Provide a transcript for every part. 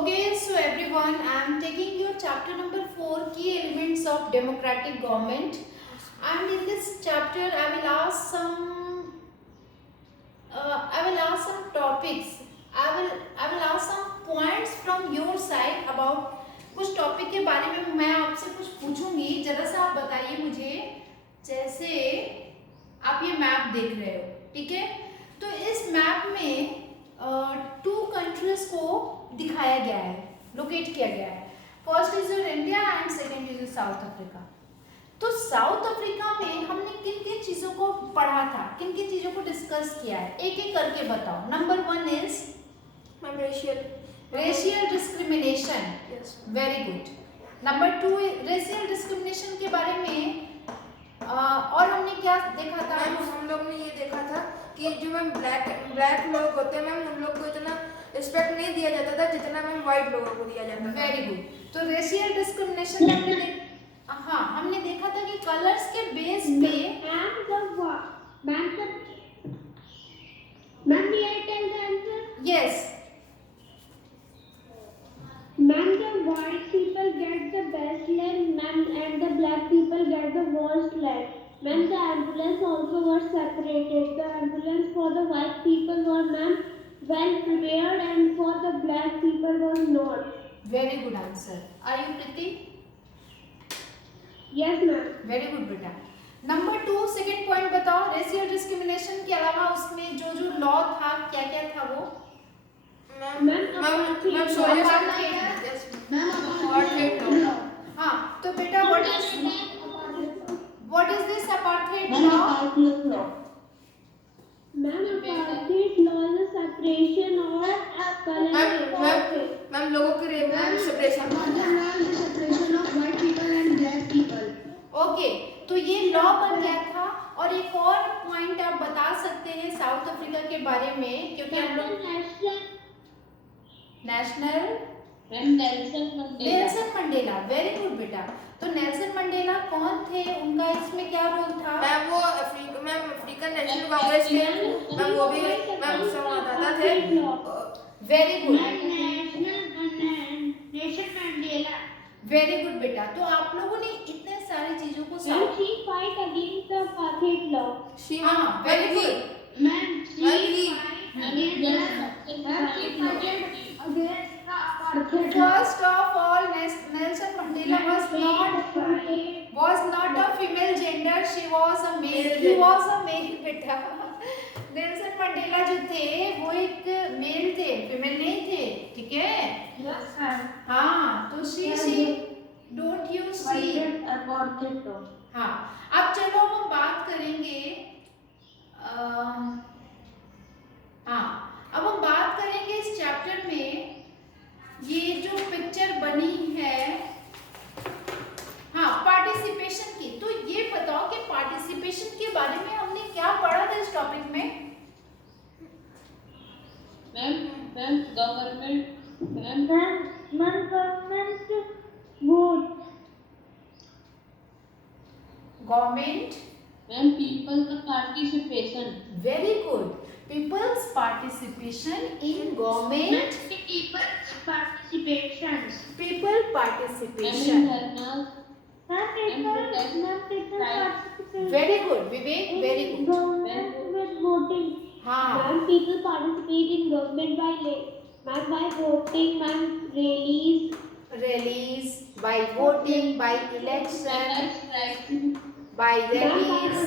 Okay, so everyone, I am taking your chapter number 4, key elements of democratic government. And in this chapter, I will ask some topics. I will ask some points from your side about कुछ topic के बारे में मैं आपसे कुछ पूछूंगी. जरा सा आप बताइए मुझे. जैसे आप ये मैप देख रहे हो, ठीक है? तो इस मैप में 2 कंट्रीज को दिखाया गया है, लोकेट किया गया है. First is your India and second is south Africa. तो साउथ अफ्रीका में हमने किन किन चीज़ों को पढ़ा था, किन किन चीज़ों को डिस्कस किया है, एक एक करके बताओ. Number 1 is racial discrimination. Very good. Number 2 racial discrimination के बारे में और हमने क्या देखा था? हम लोग ने ये देखा था कि जो मैम ब्लैक लोग होते हैं मैम, उन लोग को इतना रिस्पेक्ट नहीं दिया जाता था जितना मैम वाइट लोगों को दिया जाता था. Very good. तो रेशियल डिस्क्रिमिनेशन में हमने देखा था कि कलर्स के बेस पे yes Man, the white people get the best land, man, and the black people get the worst land. Man, the ambulance also was separated. The ambulance for the white people were, man, well prepared, and for the black people was not. Very good answer. Are you Preeti? Yes, ma'am. Very good बेटा. Number 2 second point बताओ. Racial discrimination के अलावा उसमें जो जो law था, क्या क्या था वो? हाँ, तो बेटा what is this apartheid law? Ma'am, apartheid law is a separation of color. Ma'am लोगों के separation of white people and black people. Okay, तो ये लॉ बन गया था. और एक और पॉइंट आप बता सकते हैं साउथ अफ्रीका के बारे में, क्योंकि हम लोग national Nelson Mandela. Very good बेटा. तो नेल्सन मंडेला कौन थे, उनका इसमें क्या रोल था? मैम वो अफ्रीकन नेशनल कांग्रेस के मैम वो भी मैम संवाददाता थे. Very good. Nation Mandela. Very good बेटा. तो आप लोगों ने इतने सारी चीजों को She fight against the apartheid law. हाँ, very good. First of all, Nelson Mandela was not a female gender. She was a male. He was a male बेटा. नेल्सन मंडेला जो थे वो एक मेल थे, फीमेल नहीं थे, ठीक है? हाँ, तो शी डोंट यू सी. हाँ, अब चलो हम बात करेंगे. हाँ, अब हम बात करेंगे इस चैप्टर में ये जो पिक्चर बनी है, हाँ, पार्टिसिपेशन की. तो ये बताओ कि पार्टिसिपेशन के बारे में हमने क्या पढ़ा था इस टॉपिक में? Government vote. Government. People participation. Very good. People's participation in government. People's participations. People participation. Very good, Vivek. Very good. Government with voting. हाँ. Ma'am, people participate in government by voting, ma'am, Rallies, by voting, by election, by rallies,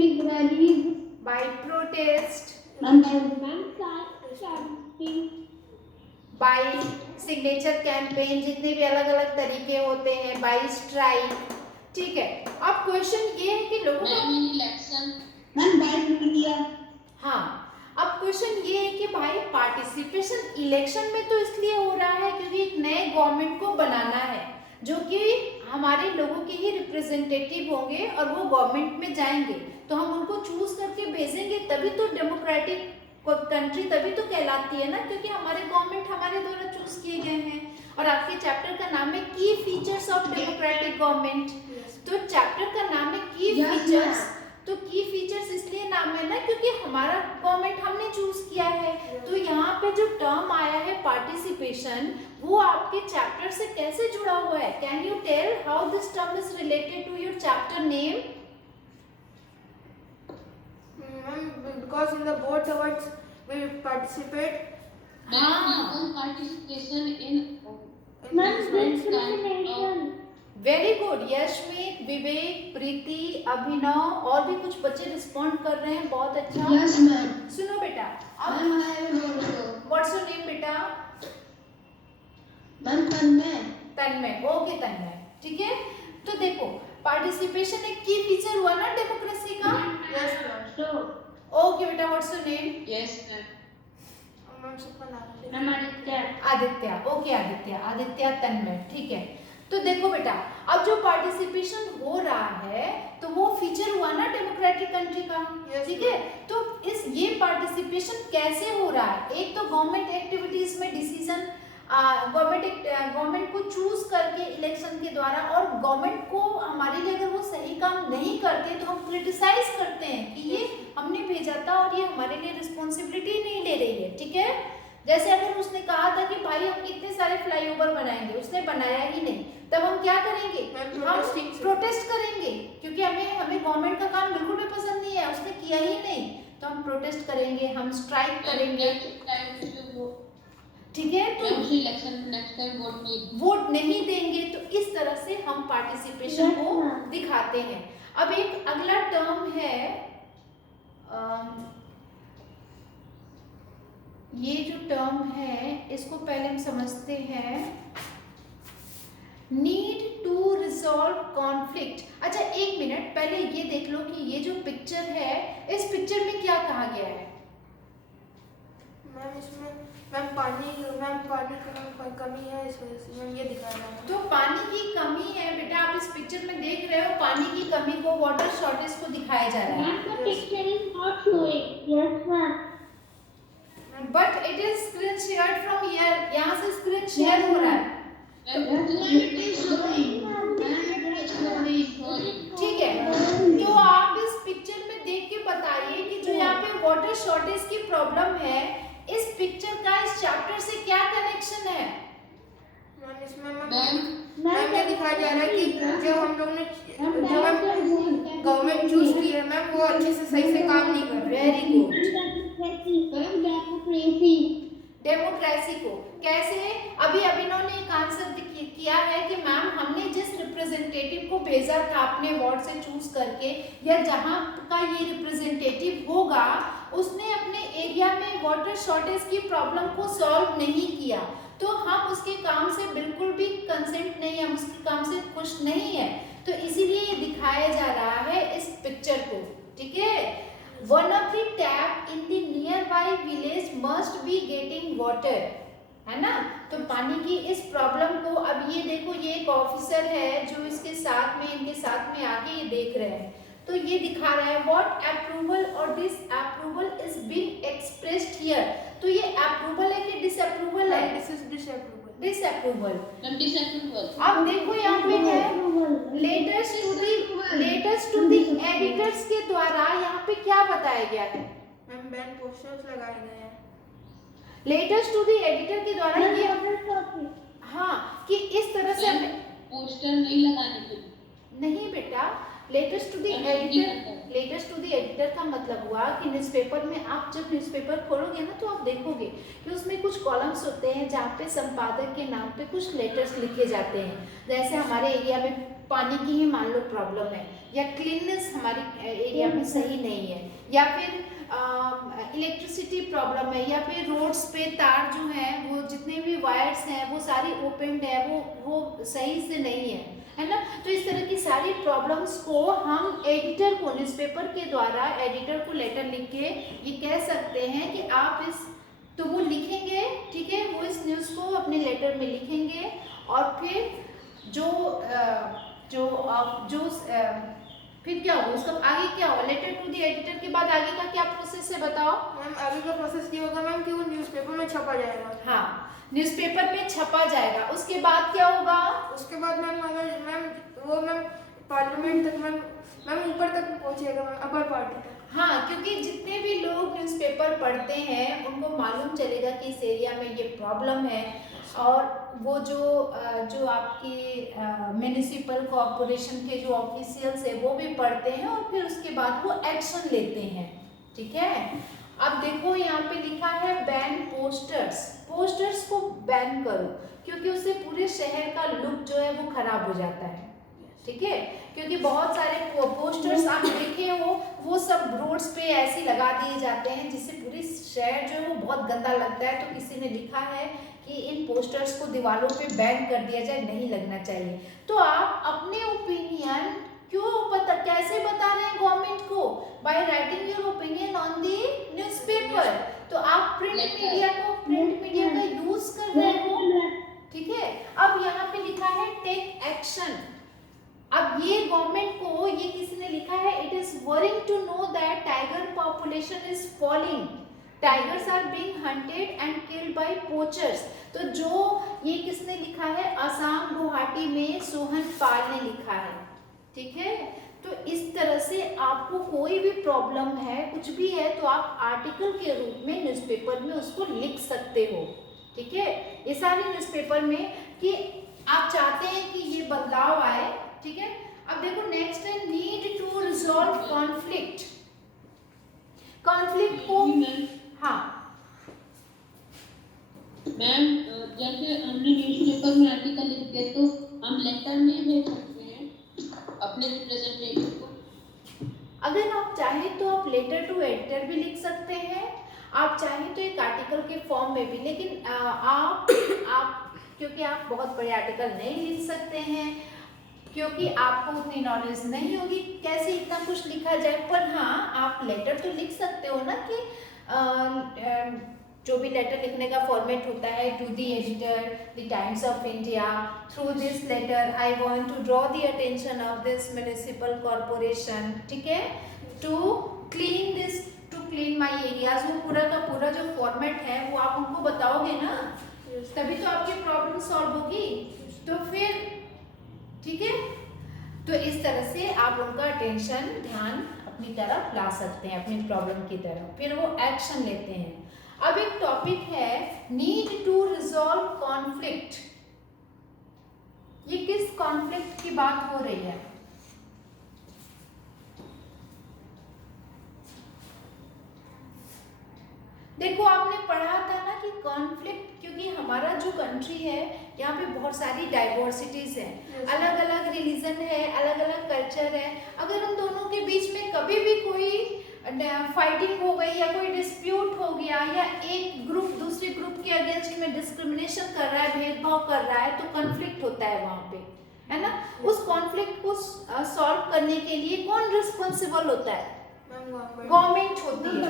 big rallies, by protest, ma'am, chanting. by signature campaign, जितने भी अलग अलग तरीके होते हैं, by strike. ठीक है. अब क्वेश्चन ये है कि लोगों को हाँ, अब क्वेश्चन ये है कि भाई पार्टिसिपेशन इलेक्शन में तो इसलिए हो रहा है क्योंकि एक नए गवर्नमेंट को बनाना है जो कि हमारे लोगों के ही रिप्रेजेंटेटिव होंगे और वो गवर्नमेंट में जाएंगे, तो हम उनको चूज करके भेजेंगे, तभी तो डेमोक्रेटिक कंट्री तभी तो कहलाती है ना, क्योंकि हमारे गवर्नमेंट हमारे द्वारा चूज किए गए हैं. और आपके चैप्टर का नाम है की फीचर्स ऑफ डेमोक्रेटिक गवर्नमेंट. तो चैप्टर का नाम है की फीचर्स. तो की फीचर्स इसलिए नाम है ना क्योंकि हमारा गवर्नमेंट हमने चूज किया है. तो यहाँ पे जो टर्म आया है पार्टिसिपेशन वो आपके चैप्टर से कैसे जुड़ा हुआ है? Can you tell how this term is related to your chapter name? Because in the both awards we participate. Participation in Ma'am, different kind of discrimination. Very good. Yashmeet, Vivek, Preeti, Abhinav और भी कुछ बच्चे रिस्पॉन्ड कर रहे हैं, बहुत अच्छा। Yes, ma'am. सुनो बेटा, अब Ma'am, I have also. What's your name बेटा? Ma'am, तन्मय. तन्मय। ओके तन्मय, ठीक है। तो देखो पार्टिसिपेशन एक की फीचर हुआ ना डेमोक्रेसी का। Yes, ma'am. So, ओके बेटा, what's your name? Yes, ma'am. Ma'am, सबका नाम है. Ma'am Aditya. Aditya. Okay Aditya, Aditya Tanmay, ठीक है। तो देखो बेटा, अब जो पार्टिसिपेशन हो रहा है तो वो फीचर हुआ ना डेमोक्रेटिक कंट्री का, Yes, ठीक है। तो इस ये पार्टिसिपेशन कैसे हो रहा है? एक तो गवर्नमेंट एक्टिविटीज में डिसीजन गवर्नमेंट को चूज करके इलेक्शन के द्वारा, और गवर्नमेंट को हमारे लिए अगर वो सही काम नहीं करते तो हम क्रिटिसाइज करते हैं कि ये हमने भेजा था और ये हमारे लिए रिस्पॉन्सिबिलिटी नहीं ले रही है, ठीक है। जैसे अगर उसने कहा था कि भाई हम इतने सारे फ्लाईओवर बनाएंगे, उसने बनाया ही नहीं, तब हम क्या करेंगे? हम प्रोटेस्ट करेंगे, क्योंकि हमें गवर्नमेंट का काम बिल्कुल भी पसंद नहीं है, उसने किया ही नहीं, तो हम प्रोटेस्ट करेंगे, हम स्ट्राइक करेंगे, ठीक है। तो नेक्स्ट टाइम वोट नहीं देंगे। तो इस तरह से हम पार्टिसिपेशन Yes, को ma'am. दिखाते हैं। अब एक अगला टर्म है, ये जो टर्म है इसको पहले हम समझते हैं, नीड टू रिजॉल्व कॉन्फ्लिक्ट। अच्छा एक मिनट, पहले ये देख लो कि ये जो पिक्चर है, इस पिक्चर में क्या कहा गया है? मैम इसमें पानी की कमी है, इस वजह से मैम ये दिखाया जा रहा है. तो पानी की कमी है बेटा, आप इस पिक्चर में देख रहे हो, पानी की कमी को, वाटर शॉर्टेज को दिखाया जा रहा है। Ma'am, the picture is not showing. Yes, ma'am. But it is screen share from here, यहाँ से स्क्रीन शेयर हो रहा है, ठीक है। तो आप इस पिक्चर में देख के बताइए कि जो यहाँ पे वाटर शॉर्टेज की प्रॉब्लम है, इस पिक्चर का इस चैप्टर से क्या कनेक्शन है? मैम इसमें मैम ये दिखाया जा रहा है कि जो हम लोग ने जो गवर्नमेंट चूज की है मैम, वो अच्छे से सही से काम नहीं कर रही. Very good. Democracy. डेमोक्रेसी को कैसे? अभी अभिनव ने एक आंसर किया है कि मैम हमने जिस रिप्रेजेंटेटिव को भेजा था अपने वार्ड से चूज करके, या जहां का ये रिप्रेजेंटेटिव होगा, उसने अपने एरिया में वाटर शॉर्टेज की प्रॉब्लम को सॉल्व नहीं किया, तो हम उसके काम से बिल्कुल भी कंसेंट नहीं है, हम उसके काम से खुश नहीं है। तो इसीलिए ये दिखाया जा रहा है इस पिक्चर को, ठीक है। One of the tap in the nearby village must be getting water, है ना। तो पानी की इस प्रॉब्लम को, अब ये देखो, ये एक ऑफिसर है जो इसके साथ में, इनके साथ में आके ये देख रहे हैं, तो ये दिखा रहा है व्हाट अप्रूवल और disapproval is being expressed here. तो ये अप्रूवल है कि डिसअप्रूवल है? This is disapproval. डिसअप्रूवल। अब देखो यहाँ पे है लेटेस्ट टू द एडिटर्स के द्वारा यहाँ पे क्या बताया गया है? मैम बैन पोस्टर्स लगाए गए हैं. लेटेस्ट टू द एडिटर के द्वारा ये, हाँ, कि इस तरह से पोस्टर नहीं लगाने के, नहीं बेटा, लेटेस्ट टू द एडिटर का मतलब हुआ कि न्यूज़पेपर में आप जब न्यूज़पेपर खोलोगे ना, तो आप देखोगे कि उसमें कुछ कॉलम्स होते हैं जहाँ पे संपादक के नाम पे कुछ लेटर्स लिखे जाते हैं। जैसे हमारे एरिया में पानी की ही मान लो प्रॉब्लम है, या क्लीननेस हमारे एरिया में सही नहीं है, या फिर इलेक्ट्रिसिटी प्रॉब्लम है, या फिर रोड्स पे तार जो हैं, वो जितने भी वायर्स हैं वो सारी ओपनड है, वो सही से नहीं है ना। तो इस तरह की सारी प्रॉब्लम्स को हम एडिटर को, न्यूज़पेपर के द्वारा एडिटर को लेटर लिख के ये कह सकते हैं कि आप इस, तो वो लिखेंगे, ठीक है, वो इस न्यूज़ को अपने लेटर में लिखेंगे, और फिर फिर क्या होगा, उसका आगे क्या होगा? लेटर टू द एडिटर के बाद आगे का क्या प्रोसेस है बताओ? मैम आगे का प्रोसेस ये होगा मैम कि वो न्यूज़पेपर में छपा जाएगा. हाँ, न्यूज़पेपर में छपा जाएगा। उसके बाद क्या होगा? उसके बाद मैम अगर मैम वो मैम पार्लियामेंट तक मैम ऊपर तक पहुंचेगा मैम, अपर पार्टी तक। हाँ, क्योंकि जितने भी लोग न्यूज़पेपर पढ़ते हैं उनको मालूम चलेगा कि इस एरिया में ये प्रॉब्लम है, और वो जो आपके म्यूनिसिपल कॉरपोरेशन के जो ऑफिशियल्स है वो भी पढ़ते हैं और फिर उसके बाद वो एक्शन लेते हैं। ठीक है, अब देखो यहाँ पे लिखा है बैन पोस्टर्स। पोस्टर्स को बैन करो क्योंकि उससे पूरे शहर का लुक जो है वो खराब हो जाता है। ठीक है, क्योंकि बहुत सारे पोस्टर्स आप देखे हो वो सब रोड्स पे ऐसे लगा दिए जाते हैं जिससे पूरी शहर जो है वो बहुत गंदा लगता है। तो किसी ने लिखा है कि इन पोस्टर्स को दीवारों पे बैन कर दिया जाए, नहीं लगना चाहिए। तो आप अपने ओपिनियन कैसे बता रहे हैं गवर्नमेंट को? By writing your opinion on the newspaper. तो आप प्रिंट मीडिया का यूज कर रहे हो। ठीक है, अब यहाँ पे लिखा है टेक एक्शन। अब ये गवर्नमेंट को ये किसी ने लिखा है, it is worrying to know that tiger population is falling, tigers are being hunted and killed by poachers. तो जो ये किसने लिखा है? असम गुवाहाटी में सोहन पाल ने लिखा है। ठीक है, तो इस तरह से आपको कोई भी प्रॉब्लम है, कुछ भी है, तो आप आर्टिकल के रूप में न्यूज़पेपर में उसको लिख सकते हो। ठीक है, ये सारे न्यूज़पेपर में कि आप चाहते हैं कि ये बदलाव आए। ठीक है, अब देखो नेक्स्ट है need to resolve conflict. Conflict को हाँ मैम, जैसे हमने न्यूज़पेपर में आर्टिकल लिख दिया तो हम लेटर में भेज सकते हैं अपने रिप्रेजेंटेटिव को। अगर आप चाहें तो आप लेटर टू एडिटर भी लिख सकते हैं, आप चाहें तो एक आर्टिकल के फॉर्म में भी। लेकिन आप क्योंकि आप बहुत बड़े आर्टिकल नहीं लिख सकते हैं, क्योंकि आपको उतनी नॉलेज नहीं होगी कैसे इतना कुछ लिखा जाए। पर हाँ, आप लेटर तो लिख सकते हो ना कि जो भी लेटर लिखने का फॉर्मेट होता है, to the editor the Times of India, through this letter I want to draw the attention of this municipal corporation, ठीक है, टू क्लीन माय एरियाज। वो पूरा का पूरा जो फॉर्मेट है वो आप उनको बताओगे ना, तभी तो आपकी प्रॉब्लम सॉल्व होगी। तो फिर ठीक है, तो इस तरह से आप उनका अटेंशन, ध्यान अपनी तरफ ला सकते हैं, अपनी प्रॉब्लम की तरफ, फिर वो एक्शन लेते हैं। अब एक टॉपिक है नीड टू रिजॉल्व कॉन्फ्लिक्ट। ये किस कॉन्फ्लिक्ट की बात हो रही है? देखो, आपने पढ़ा था ना कि कॉन्फ्लिक्ट, क्योंकि हमारा जो कंट्री है यहाँ पे बहुत सारी डाइवर्सिटीज है, अलग अलग रिलीजन है, अलग अलग कल्चर है। अगर उन दोनों के बीच में कभी भी कोई फाइटिंग हो गई या कोई डिस्प्यूट हो गया, या एक ग्रुप दूसरे ग्रुप के अगेंस्ट में डिस्क्रिमिनेशन कर रहा है, भेदभाव कर रहा है, तो कॉन्फ्लिक्ट होता है वहाँ पे, है ना। उस कॉन्फ्लिक्ट को सॉल्व करने के लिए कौन रिस्पॉन्सिबल होता है? गवर्नमेंट होती है,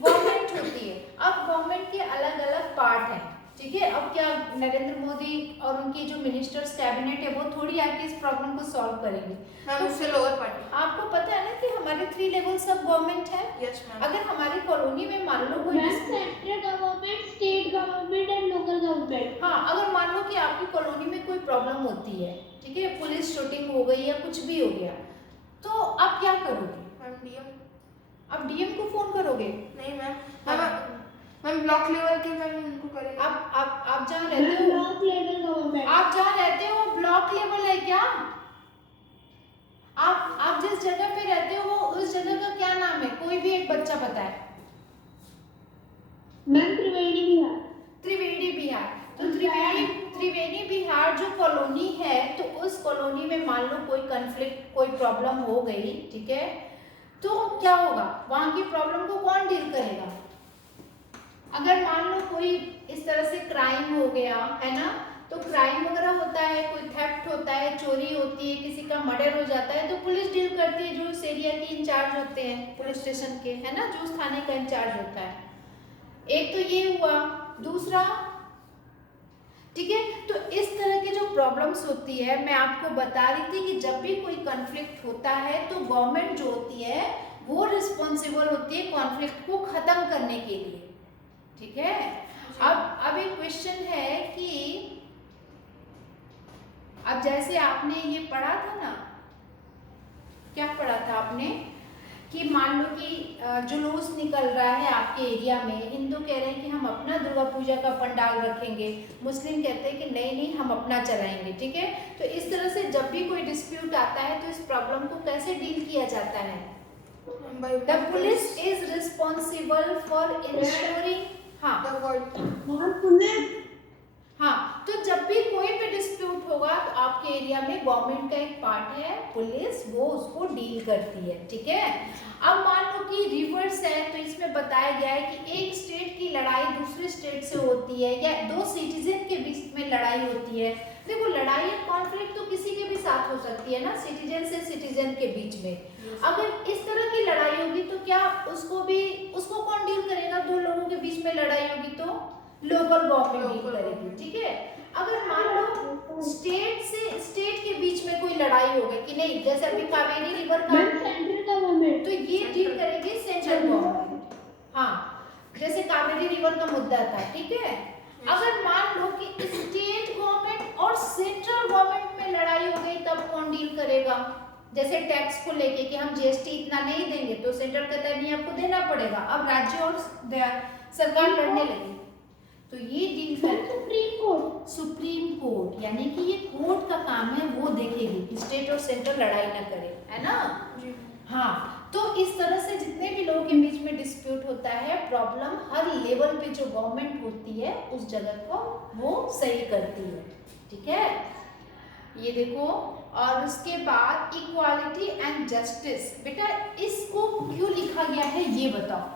गवर्नमेंट होती है। अब गवर्नमेंट के अलग अलग पार्ट हैं, ठीक है। अब क्या नरेंद्र मोदी और उनकी जो मिनिस्टर्स कैबिनेट है वो थोड़ी आके इस प्रॉब्लम को सॉल्व करेंगे? तो उससे लोअर पार्टी। आपको पता है ना कि हमारे 3 लेवल सब गवर्नमेंट है। Yes ma'am. अगर हमारी कॉलोनी में मान लो कोई central government, state government and local government. हाँ, अगर मान लो कि आपकी कॉलोनी में कोई प्रॉब्लम होती है, ठीक है, पुलिस शूटिंग हो गई या कुछ भी हो गया, तो आप क्या करोगे? Ma'am DM. आप डीएम को फोन करोगे? नहीं मैम, मैम ब्लॉक लेवल के मैम उनको करेंगे। आप जहाँ रहते हो, ब्लॉक लेवल गवर्नमेंट, आप जहाँ रहते हो ब्लॉक लेवल है क्या? आप जिस जगह पे रहते हो उस जगह का क्या नाम है? कोई भी एक बच्चा बताए। मैम त्रिवेणी बिहार। त्रिवेणी बिहार। तो त्रिवेणी बिहार जो कॉलोनी है, तो उस कॉलोनी में मान लो कोई कॉन्फ्लिक्ट, कोई प्रॉब्लम हो गई, ठीक है, तो क्या होगा? वहां की प्रॉब्लम को कौन डील करेगा? अगर मान लो कोई इस तरह से क्राइम हो गया है ना, तो क्राइम वगैरह होता है, कोई थेफ्ट होता है, चोरी होती है, किसी का मर्डर हो जाता है, तो पुलिस डील करती है, जो उस एरिया के इंचार्ज होते हैं पुलिस स्टेशन के, है ना, जो उस थाने का इंचार्ज होता है। एक तो ये हुआ। दूसरा, ठीक है, तो इस तरह की जो प्रॉब्लम्स होती है, मैं आपको बता रही थी कि जब भी कोई कॉन्फ्लिक्ट होता है तो गवर्नमेंट जो होती है वो रिस्पॉन्सिबल होती है कॉन्फ्लिक्ट को खत्म करने के लिए, ठीक है। अब एक क्वेश्चन है कि अब जैसे आपने ये पढ़ा था ना, क्या पढ़ा था आपने कि मान लो कि जुलूस निकल रहा है आपके एरिया में, हिंदू कह रहे हैं कि हम अपना दुर्गा पूजा का पंडाल रखेंगे, मुस्लिम कहते हैं कि नहीं हम अपना चलाएंगे, ठीक है। तो इस तरह से जब भी कोई डिस्प्यूट आता है तो इस प्रॉब्लम को कैसे डील किया जाता है? The police is responsible for ensuring, हाँ, तो जब भी कोई भी डिस्प्यूट होगा तो आपके एरिया में गवर्नमेंट का एक पार्ट है पुलिस, वो उसको डील करती है, ठीक है। अब मान लो कि रिवर्स है, तो इसमें बताया गया है कि एक स्टेट की लड़ाई दूसरे स्टेट से होती है या दो सिटीजन के बीच में लड़ाई होती है। देखो लड़ाई या कॉन्फ्लिक्ट तो किसी के भी साथ हो सकती है ना, सिटीजन से सिटीजन के बीच में। अगर इस तरह की लड़ाई होगी तो क्या उसको कौन डील करेगा? दो लोगों के बीच में लड़ाई होगी तो लोकल गवर्नमेंट डील करेगी, ठीक है। अगर मान लो स्टेट के बीच में कोई लड़ाई हो गई कि नहीं, जैसे अभी कावेरी रिवर का, सेंट्रल गवर्नमेंट, तो ये डील करेगी सेंट्रल गवर्नमेंट, हाँ, जैसे कावेरी रिवर का मुद्दा था, ठीक है। अगर मान लो कि स्टेट गवर्नमेंट और सेंट्रल गवर्नमेंट में लड़ाई हो गई तब कौन डील करेगा? जैसे टैक्स को लेके कि हम जीएसटी इतना नहीं देंगे तो सेंट्रल कहता है नहीं आपको देना पड़ेगा। अब राज्य और सरकार लड़ने लगी तो ये डील कर सुप्रीम कोर्ट, यानी कि ये कोर्ट का काम है, वो देखेगी कि स्टेट और सेंट्रल लड़ाई ना करे, है ना। हाँ, तो इस तरह से जितने भी लोगों के बीच में डिस्प्यूट होता है, प्रॉब्लम हर लेवल पे जो गवर्नमेंट होती है उस जगह को वो सही करती है, ठीक है। ये देखो, और उसके बाद इक्वालिटी एंड जस्टिस, बेटा इसको क्यों लिखा गया है ये बताओ।